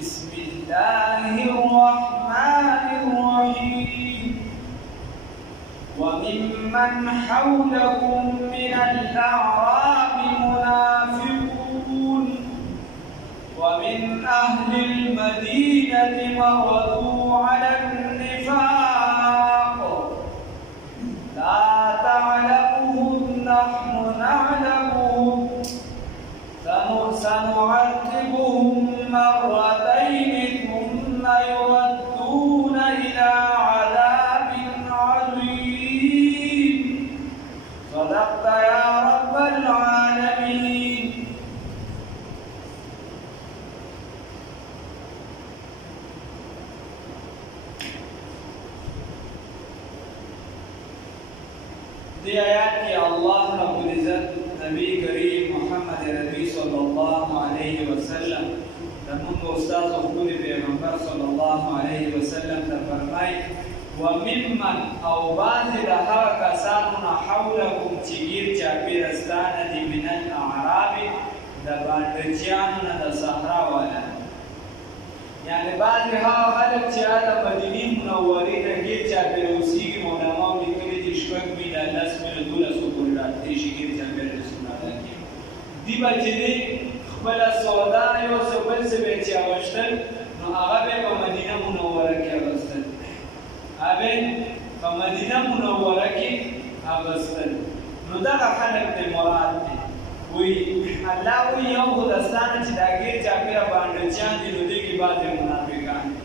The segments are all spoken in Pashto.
بسم الله الرحمن الرحيم وممن حولكم من الأعراب منافقون ومن أهل المدينة مردوا على النفاق لا تعلمهم نحن نعلمهم سنعذبهم مرتين ثم يردون إلى عذاب عظيم صدقت يا رب العالمين. دی آیات کی اللہ رب العزت نبی کریم محمد ربی صلی اللہ علیہ وسلم زمونږ استاد او ټول پیغمبر صلی الله علیه وسلم ته فرمایي وممن او بعض د هغه کسانو نه حولکم چې ګیر چاپېره ستانه دي من الاعراب د بانډچیانو نه د صحرا والا یعنی بعض هغه خلک چې هلته مدینې منورې نه ګیر چاپېره اوسېږي علماو لیکلي دي شپږ میله لس میله دولسو پورې راتلی شي ګیر چاپېره رسولالله کې دي به چې دی خپله سودا یو څه بل څه به چې اغوښتل نو هغه به په مدینه منوره کې اغوستل هغه په مدینه منوره کې اغوستل نو دغه خلک ته مراد دي وی الله وی یو خداستانه چې دا ګیر چاپېره بانډچیان دي نو دې کې بعضې منافقان دي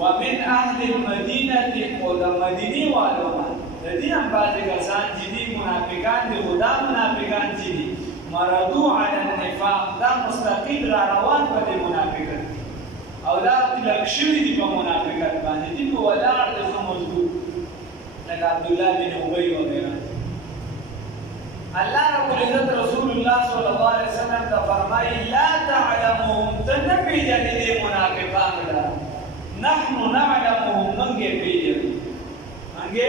ومن اهل المدینه او د مدینې والو نه د دې هم بعضې کسان چې دي منافقان دي خو دا منافقان چې دي مردو علی النفاق دا مستقیم را روان په دې منافقت او دا کلک شوي دي په منافقت باندې دي په ولاړ د ښه مضبوط لکه عبدالله بن ابی وغیره الله رب العزت رسول الله صلی الله علیه وسلم ته فرمایي لا تعلمهم ته نه پېژنې دې منافقانو لره نحن نعلمهم موږ یې پېژنو موږ یې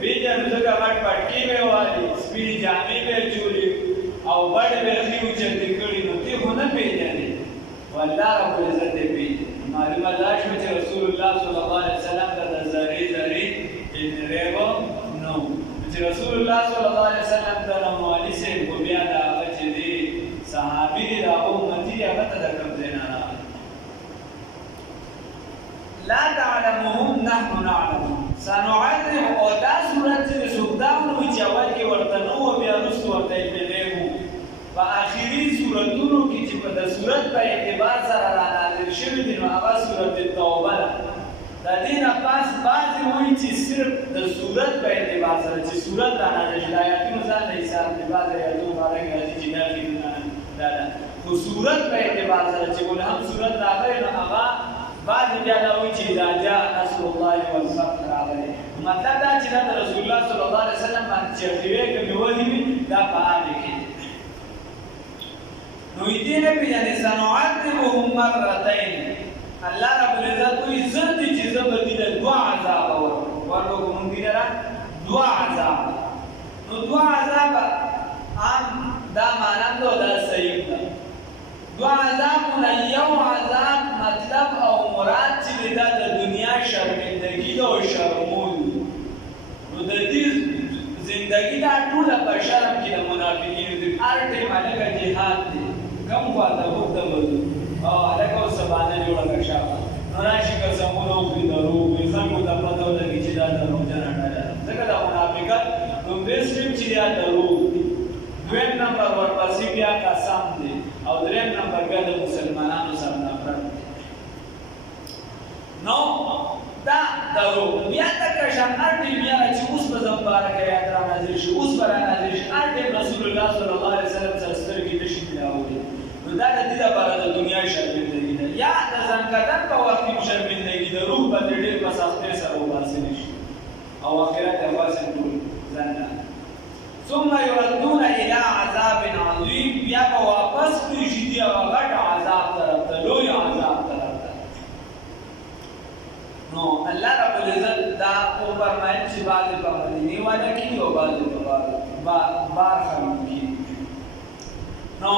پېژنو ځکه غټ پټکي به والي سپینې جامې به چولې او بڑ برخی اوچتی کړي نو تی خو نه پېژنې والله رب العزت یې پېژني معلومه دا شوه چې رسول الله صلی الله علیه وسلم ته د ذرې ریبه نو چې رسول الله صلی الله علیه وسلم ته د مولي صاحب خو بیا د هغه چې دی صحابي دی د هغه امتي هغه ته د کوم ځای نه راغلی لا تعلمهم نحن نعلمهم سنعذب او دا صورت چې د څوک دا ونوي چې اول کې ورته نه وه بیا وروسته ورته یې په آخري صورتونو کې چې په د صورت په اعتبار سره رانازل شوي دي نو هغه صورت توبه ده د دې نه پس بعضې وایي چې صرف د صورت په اعتبار سره چې صورت رانازل شي د آیاتونو ځان له حساب دی بعض آیاتونو باره کې راځي چې دا دا ده خو صورت په اعتبار سره چې ول هم صورت راغلی نو هغه بعضې بیا دا وایي چې اذا جاء نصر الله والفتح راغلی مطلب دا چې دا د رسول الله صلی الله علیه وسلم باندې چې خیرې کومې ولې وي دا په هغې کې نو دې نه پېژنې سنعذبهم مرتين الله رب العزت وایي زه دې چې زه به دې له دوه عذابه ورکړو مونږ دې لره دوه عذابه نو دوه عذابه عام دا مانند او دا صحیح ده دوه عذابونه یو عذاب مطلب او مراد چې دا د دنیا شرمندګي ده او شرمول نو د دې زندگی دا ټوله په شرم کې د منافقینو دي هر ټیم هلکه جهاد دی کم خواته وخته وځو او هلکه اوس سبانه جوړه کړه شاته نو راشي قسمونه وکړي دروغ وي خلکو ته پته ولګي چې دا دروغجنه ډله ده ځکه دا منافقت لومړی سټیپ چې دا دروغ دی دویم نمبر ورپسې بیا قسم دی او دریم نمبر بیا د مسلمانانو سره نفرت دی نو دا دروغ بیا تکه شان هر ټیم بیا چې اوس به زم مبارکه یاد را نازل شي اوس به را نازل شي هر ټیم رسول الله صلی الله علیه وسلم سره سترګې نشي ملاولی نو دا د دې لپاره د دنیا شرمندګي ده یا د ځانکدن په وخت کې شرمندګي ده روح به ډېر په سختۍ سره وباسي نشي او آخرت یې فاسد ټول ځان نه ثم يردون الى عذاب عظیم بیا به واپس کړي شي دي هغه غټ عذاب طرف ته لوی عذاب طرف ته نو الله رب العزت دا او فرمایي چې بعضې په مدینې والا کې او بعضې په بار خلکو کې نو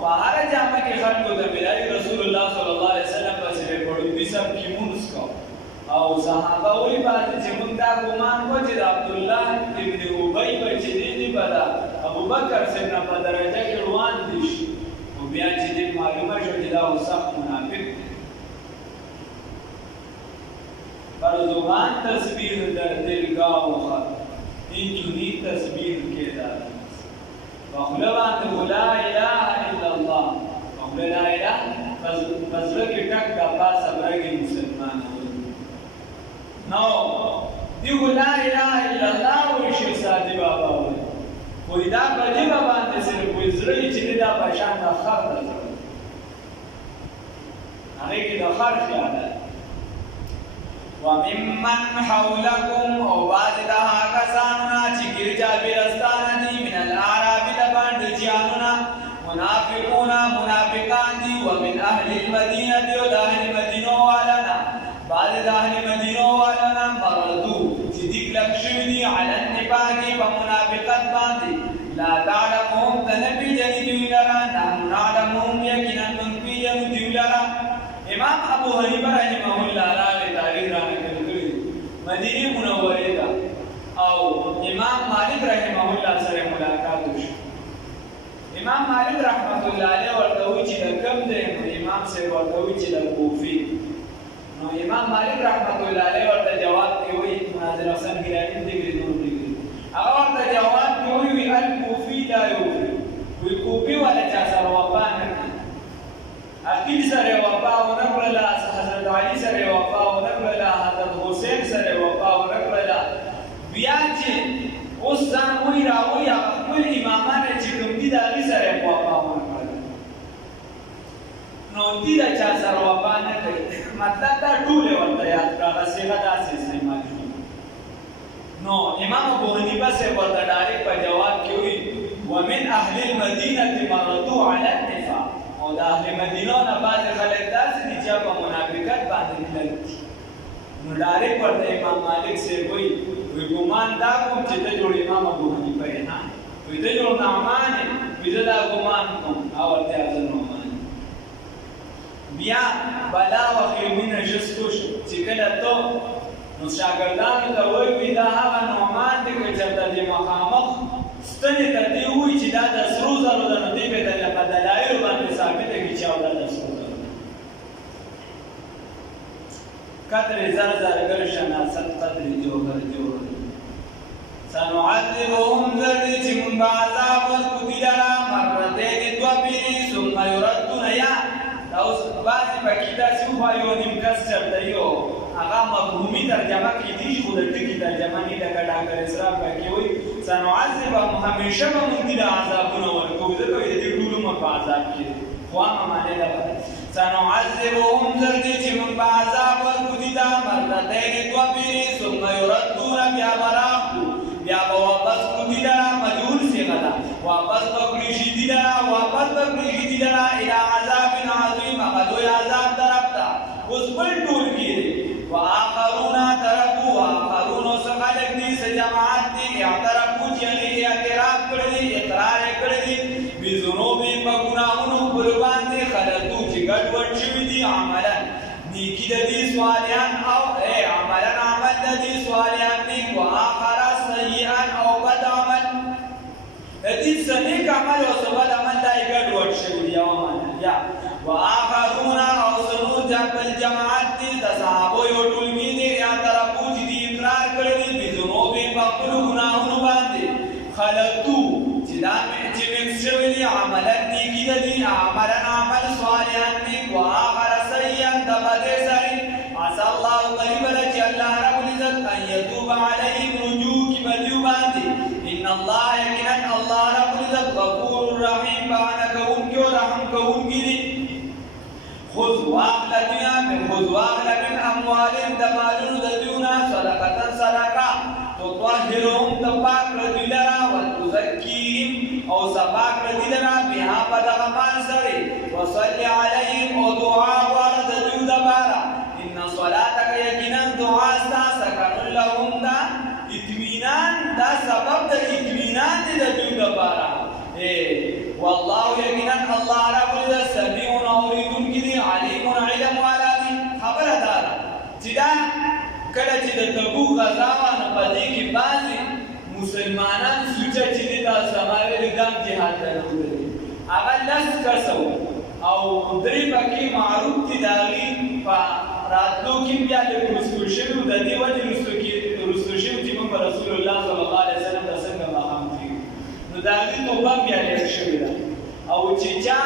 په هر جامه کې خلکو ته ملایي رسول الله صلی الله علیه وسلم پسې صحابه وی باندې چې موږ دا ګمان وکړو چې عبد الله ابن ابي بچی دی بدا ابو بکر څنګه په درجه کې روان دي او بیا چې معلومه شو چې دا وسخت منافق پر زبان تصویر در دلگاه و خط این چونی تصویر کے دار وخلوان لا اله الا الله وخلو لا اله فزرکی ٹک کا پاس ابرگی مسلمان نو دیو لا اله الا الله وشی سادی بابا وی دا بجی بابا انتے صرف وی زرعی چلی دا پشان دا خر دا زرعی آگے کی دا خر خیال ہے وَمِمَّنْ حَوْلَكُمْ وَبَعْدِ دَهَا كَسَانُنَا چِكِرْ جَابِرَ اسْتَانَدِي مِنَ الْعَرَابِ دَبَانْ دِجِيَانُنَا منافقون منافقان دی ومن أهل المدينة وَدَهْلِ مَدِينَو وَعَلَنَا بعد دَهْلِ مَدِينَو وَعَلَنَا مَرَدُو چِدِك لَكْشُوِدِي عَلَى النِّفَاقِ وَمُنافقات باندي لا تعلمهم تنبي جني لرا نحن نعلمهم يكنا منبي جني لرا امام ابو حنیفه رحمه الله تعالی تاریخ را نقل کړی مدینه منوره دا او امام مالک رحمه الله سره ملاقات وشو امام مالک رحمه الله علیه ورته وی چې کم دی امام سره ورته وی چې د کوفی نو امام مالک رحمه الله علیه ورته جواب کوي مناظره سن ګرانی دی نور دی هغه ورته جواب کوي الکوفی لا یوفی وی کوفی ولا چا سره وپانه عقیل سره وفا ونکړه حضرت علی سره وفا ونکړه حضرت حسین سره وفا ونکړه بیا چې اوس ځان وی راوي خپل امامان چې کوم دي د علی سره وفا ونکړه نو دې د چا سره وفا نه کوي مطلب دا ټول ورته یاد کړه څنګه داسې استعمال نو امام ابو حنیفه سے ورته ډایرکټ په جواب کې وی ومن اهل المدینه مردوا على النفاق او د اهل مدینه نه بعض خلک داسې دي چې په منافقت باندې کلک دي نو ډایرکټ ورته امام مالک سے وی ګمان دا کوم چې ته جوړ امام ابو حنیفه یې نه وی ته جوړ نعمان وی زه دا ګمان کوم او ورته ځنه نعمان بیا بلا وخیمینه جستو چې کله ته نو شاګردانو ته وی دا هغه نعمان دی چې د مخامخ ستنې ته دی وی چې دا د سرو زرو د نو دی په دلایل باندې ثابته کی چې دا د سرو زرو قدر زر زرګر شناست قدر جوهر جوهر سنعذبهم ذل چې موږ عذاب ورکړي لرا مرتين دوپیری ثم يردون یا دا اوس بعضې پکې داسې ووایو نیم کس چرته یو هغه مفهومي ترجمه کېدی شي خو د ټکي ترجمه نه لکه ډاکټر اسراف پکې وایي سنعذبهم همیشه به موږ دې عذابونه ورکوو ځکه د دې ټول عمر په عذاب کې خو هغه معنی ده سنعذبهم ذر دې چې موږ به عذاب ورکړو دي دا مرتين دوپیری ثم يردون بیا به راغلو بیا به واپس کړو دي لرا مجهول صیغه ده واپس به کړي شي دي لرا واپس به کړي شي دي لرا الی عذاب عظیم هغه لوی عذاب طرف ته اوس بل ټولګي دی وآخرون ترکوا وآخرون خلق دي جماعت دي اعترفوا چې اعتراف کړی اقرار کړی بذنوبهم بګناهونو پر باندې خلقو چې ګډوډ شوي دي عملا نیکی د دې صالحان او عملا عمل د دې صالحان نیک واخر سیئا او بد عمل د دې نیک عمل او بد عمل دای ګډوډ شوي دي یا واخرون او سنو جبل جماعت دي د صحابه یو ټولګي دي اعترافو چې دي اقرار کړی دي ذنوبهم په خپل ګناهونو باندې خلقو چې دا چې مکس شوي دي عملا نیکی د دې عملا عمل صالحان نیک واخر سیئا د بد سړي عسى الله قریب لچ الله رب العزت ان يتوب عليهم رجوع کی بدیو باندې ان الله یقینا الله رب العزت غفور رحیم باندې کوونکی او رحم کوونکی دی خذ واغل دنیا خذ واغل من اموالهم دمالون ددیونا صدقه صدقه تطهرهم تپاک ردیلرا وتزکیهم او سپاک ردیلرا بها بدغمان سری وصلی علیهم او دعا ورد دیو دبارا ان صلاتک یقینا دعا ستا سکن لهم دا اطمینان دا سبب دا اطمینان دی دیو دبارا والله یقینا الله رب العزت سمیع اوریدونکی دی علیم علم والا دی خبر دارا چې دا کله چې د تبوک غزا وه نو په دې کې بعضې مسلمانان سوچه چې دې ته سماوي د دام جهاد ته راوتلي هغه 10 کسه وو او درې پکې معروف دي د هغې په راتلو کې بیا لږ رسو شوي وو د دې وجې رسو شوي چې موږ په رسول الله صلی الله علیه وسلم ته څنګه ماښام کېږو نو د هغې توبه بیا لږ شوې ده او چې چا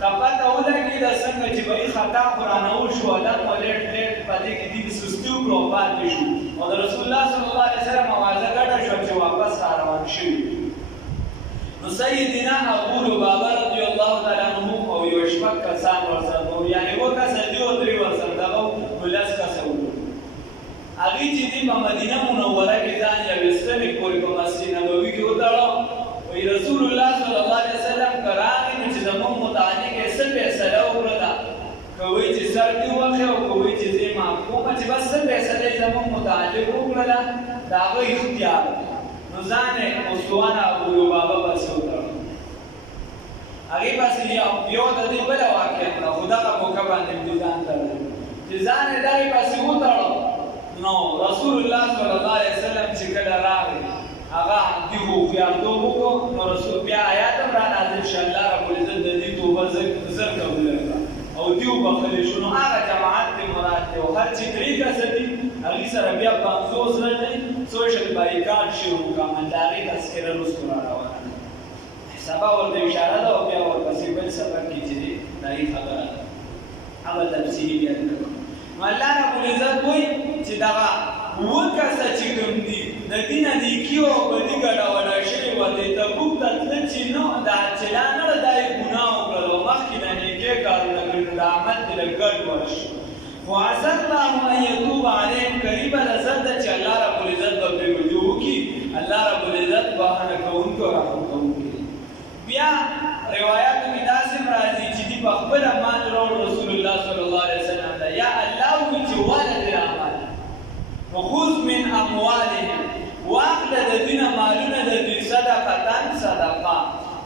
ته پته ولګېده څنګه چې به یې خطا خو رانه وشو لږ مو لیټ په دې کې دې سستي وکړو او پاتې شو او د رسول الله صلی الله علیه وسلم اوازه ګډه شوه چې واپس را روان شوي نو سیدنا ابو لبابه رضی الله تعالی عنه او یو شپږ کسان ورسره وو یعنې اووه کسه دي او درې ورسره دغه وو نو 10 کسه وو هغې چې دي په مدینه منوره کې ځان یوې ستنې پورې په مسجد نبوي کې وتړه وایي رسول الله صلی الله علیه وسلم که راغی نو چې زموږ متعلق یې څه فیصله وکړله که وایي چې سر دې وخې او که وایي چې زه یې معاف کومه چې بس څه فیصله یې زموږ متعلق وکړله د هغه اختیار نو ځان یې استوانه ابو لبابه پسې وتړه هغې پسې یو د دې بله واقعه کړه خو دغه موقع باندې مې ځان ته چې ځان یې دغې پسې وتړه نو رسول الله صلی الله علیه وسلم چې کله راغی هغه دې هوښیارتوب وکړو نو رسول بیا آیات هم رانازل شو الله ربالعزت د دې توبه زر قبوله کړه او دې وبخښلی شو نو هغه جماعت دې مراد دی او هر چې 3 کسه دي هغې سره بیا 50 زره دی سوشل بایکاټ شروع کړه من د هغې تذکره رسو را روانه ده سبا ورته اشاره ده او بیا ورپسې بل سبق کې چې دی د هغې خبره ده هغه تفصیلي بیا نه کوم نو الله ربالعزت وایي چې دغه 9 کسه چې کوم دي د دې نه نیکي او بدي ګډوډه شوې وه د تبوک ته تله چې نو دا چلا نه ده دا یې ګناه وکړل او مخکې د نیکۍ کارونه کړي نو د عمل دې لږ ګډوډ شي خو عسى الله ان يتوب عليهم قریبه لزر ده چې الله ربالعزت به پرې رجوع وکړي الله ربالعزت بخښنه کوونکی او رحم کوونکی بیا روایاتو کې داسې هم راځي چې دې په خپله مال راوړ رسول الله صلی الله علیه وسلم ته یا الله وایي چې واله دې اعمال وخذ من اموالهم واخله د دوی نه مالونه د دوی صدقتن صدقه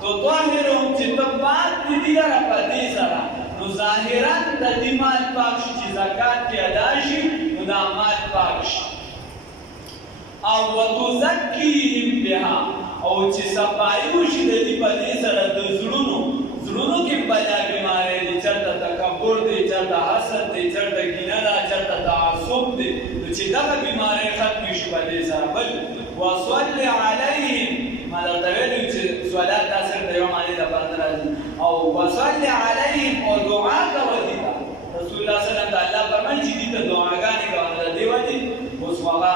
تطهرهم چې ته پاک دي دي لره په دې سره نو ظاهرا د دې مال پاک شي چې زکات کې ادا شي نو دا مال پاک شي او وتزکیهم بها او چې صفایي وشي د دې په دې سره د زړونو کې بلا بیماری دي چېرته تکبر دی چېرته حسد دی چېرته کینه ده چېرته تعصب دی نو چې دغه بیماری ختمې شي په دې سره بل وصل علیهم ما درته ویلي چې صلات دا صرف د یو معنی دپاره نه راځي او وصل علیهم او دعا کوه دې ته رسول الله صلی الله علیه وسلم ته الله فرمایي چې دې ته دعاګانې کوه د دې وجې اوس هغه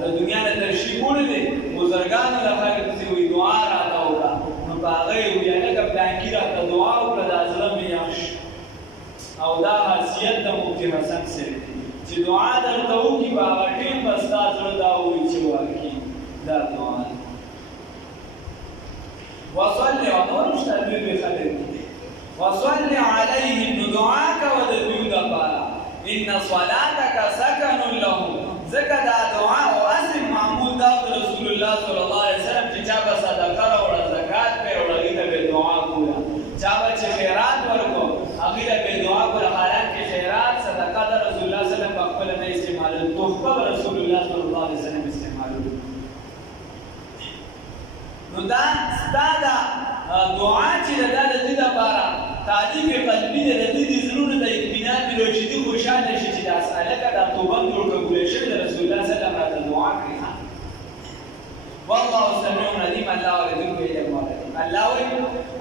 د دنیا نه ترشي وړی دی بزرګانو له خلک پسې وایي دعا راته وکړه نو په هغه یې وایي هلکه پلانکي راته دعا وکړه دا زړه مې یخ شي او دا حیثیت د مفتي حسن صاحب دی چې دعا درته وکړي په هغه ټیم به ستا زړه دا ووایي چې واقعي دا دعا ده وصل نور شته دوی بې خلک دي وصل علیهم نو دعا کوه د دوی دپاره ان صلاتک سکن لهم ځکه دا دعا او اصل معمول دا د رسول الله صلی الله علیه وسلم چې چا به صدقه راوړه زکات پرې وړه هغې ته به دعا کوله چا به چې خیرات ورکړو هغې ته به دعا کوله حالانکې خیرات صدقه د رسول الله صلی الله علیه وسلم په خپله نه استعمالوي تحفه به رسول الله صلی الله علیه وسلم استعمالوي نو دا ستا دا دعا چې ده دا د دې دپاره تعلیم قلبي دی د دې د زړونو ته اطمینان دی چې دوی خوشحاله شي چې دا هلکه دا توبه مې ورقبوله شوې د رسول الله صلی الله علیه وسلم راته دعا کړې والله سمیع علیم الله اورېدونکی علم والی الله وایي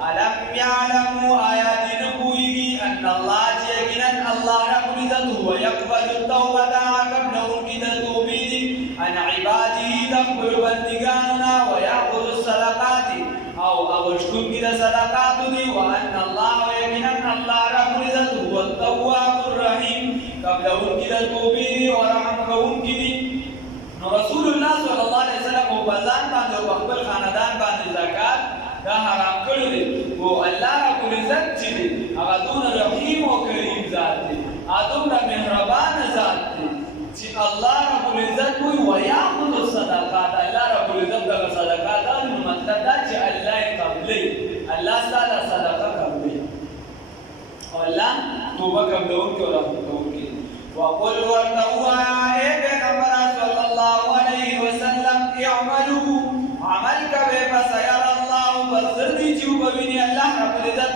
الم یعلموا آیا دې نه پوهېږي ان الله چې یقینا الله ربالعزت هو یقبل التوبة قبلونکي د توبې دي عن عباده د خپلو بندګانو نه ویأخذ الصدقات او اغشتونکي د صدقاتو دي وان الله یقینا الله ربالعزت هو التواب الرحیم قبلونکي د توبې دي او رحم کوونکي دي نو رسول الله صلی الله علیه وسلم په ځان باندې او په خپل خاندان باندې زکات دا حرام کړی دی او الله ربالعزت چې دی هغه دونه رحیم او کریم ذات دی دومره مهربان ذات دی چې الله ربالعزت وایي ویأخذ الصدقات الله ربالعزت دغه صدقات نو مطلب دا چې الله یې قبلوي الله ستا دا صدقه قبلوي او الله توبه قبلونکی او رحم کوونکی وقل ورتوا يا پیغمبر صلی الله علیه وسلم اعملوا عمل کوي فسيرى الله بصری چې وبویني الله رب العزت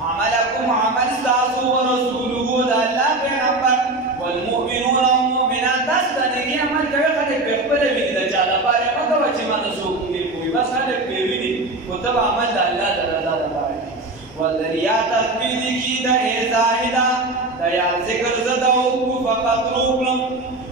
عملكم عمل تاسو ورسوله د الله پیغمبر والمؤمنون والمؤمنات تاسو عمل کوي خلک په خپل ویني د چا لپاره مګو چې ما تاسو کوی کوی بس خلک په ویني او تبع عمل د الله د رضا لپاره والذریات تثبیت کی د زاهدا د یا ذکر زدو فقط روکلم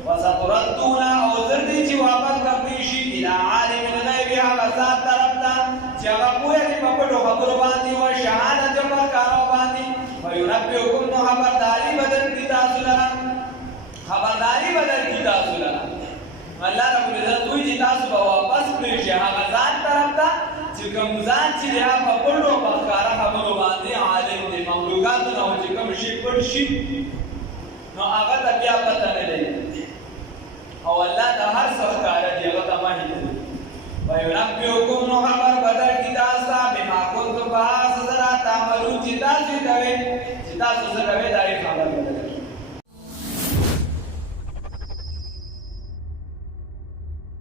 وستردون او زردی چې واپس کړی شي الى عالم الغیب هغه ذات طرف ته چې هغه پوهه دې په پټو خبرو باندې او شهادت په کارو باندې وينبئكم خبرداري بدل کی تاسو لرا خبرداري بدل کی تاسو لرا الله رب العزت دوی چې تاسو به واپس کړی شي هغه ذات طرف ته چې کوم ذات چې هغه په پټو په کارو خبرو باندې عالم دې مخلوقات نو چې کوم شي پټ شي نو هغه ته بیا پته نه لګي او الله ته هر څه ښکاره دی هغه ته ماهی دی وينبئكم نو خبر بدل کی تاسو بما كنتم فاسدرا تعملون چې تاسو کوي دا خبر بدل